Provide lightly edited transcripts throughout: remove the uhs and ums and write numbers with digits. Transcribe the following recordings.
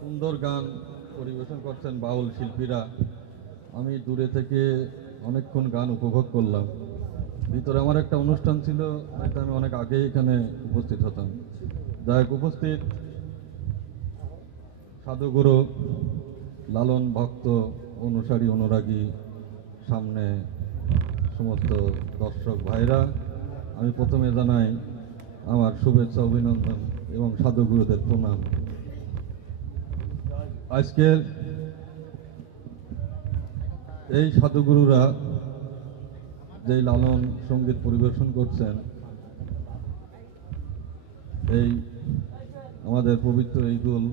সুন্দর গান পরিবেশন করছেন বাউল শিল্পীরা। আমি দূরে থেকে অনেকক্ষণ গান উপভোগ করলাম। ভিতরে আমার একটা অনুষ্ঠান ছিল, হয়তো আমি অনেক আগেই এখানে উপস্থিত হতাম। যাই হোক, উপস্থিত সাধুগুরু, লালন ভক্ত, অনুসারী, অনুরাগী, সামনে সমস্ত দর্শক ভাইরা, আমি প্রথমে জানাই আমার শুভেচ্ছা, অভিনন্দন এবং সাধুগুরুদের প্রণাম। আজকের এই সাধুগুরুরা যেই লালন সঙ্গীত পরিবেশন করছেন, এই আমাদের পবিত্র ঈদুল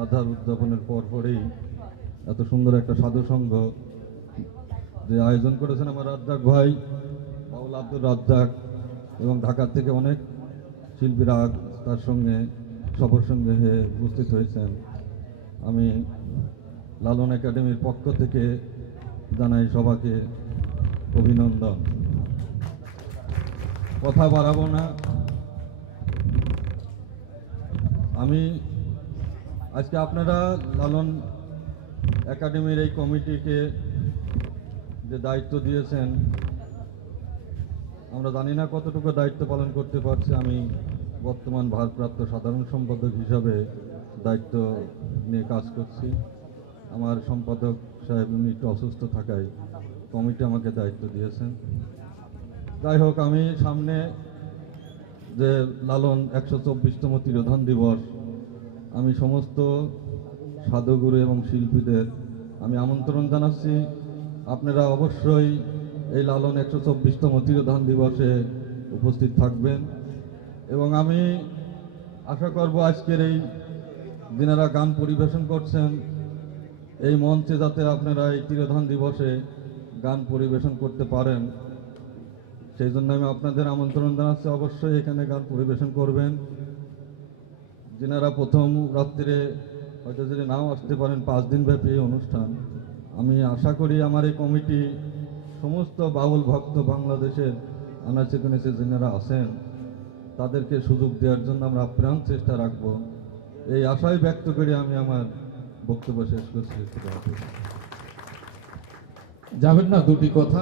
আজহার উদযাপনের পরপরই এত সুন্দর একটা সাধু সংঘ যে আয়োজন করেছেন আমার রাজ্জাক ভাই, বাউল আব্দুল রাজ্জাক, এবং ঢাকা থেকে অনেক শিল্পীরা তার সঙ্গে সফর সঙ্গে হয়ে উপস্থিত হয়েছেন। আমি লালন একাডেমির পক্ষ থেকে জানাই সবাইকে অভিনন্দন। কথা বাড়াবো না। আমি আজকে আপনারা লালন একাডেমির এই কমিটিকে যে দায়িত্ব দিয়েছেন, আমরা জানি না কতটুকু দায়িত্ব পালন করতে পারছি। আমি বর্তমান ভারপ্রাপ্ত সাধারণ সম্পাদক হিসাবে দায়িত্ব নিয়ে কাজ করছি। আমার সম্পাদক সাহেব উনি একটু অসুস্থ থাকায় কমিটি আমাকে দায়িত্ব দিয়েছেন। যাই হোক, আমি সামনে যে লালন 124তম তিরোধান দিবস, আমি সমস্ত সাধুগুরু এবং শিল্পীদের আমি আমন্ত্রণ জানাচ্ছি, আপনারা অবশ্যই এই লালন 124তম তিরোধান দিবসে উপস্থিত থাকবেন। এবং আমি আশা করব আজকের এই যিনারা গান পরিবেশন করছেন এই মঞ্চে যাতে আপনারা এই তিরোধান দিবসে গান পরিবেশন করতে পারেন, সেই জন্য আমি আপনাদের আমন্ত্রণ জানাচ্ছি। অবশ্যই এখানে গান পরিবেশন করবেন। যিনারা প্রথম রাত্রিরে হয়তো যদি নাও আসতে পারেন, 5 দিন ব্যাপী এই অনুষ্ঠান, আমি আশা করি আমার এই কমিটি সমস্ত বাউল ভক্ত বাংলাদেশের আনাচে কানাচে যিনারা আছেন তাদেরকে সুযোগ দেওয়ার জন্য আমরা আপ্রাণ চেষ্টা রাখব, এই আশাই ব্যক্ত করে আমি আমার বক্তব্য শেষ করছি। যাবেন না দুটি কথা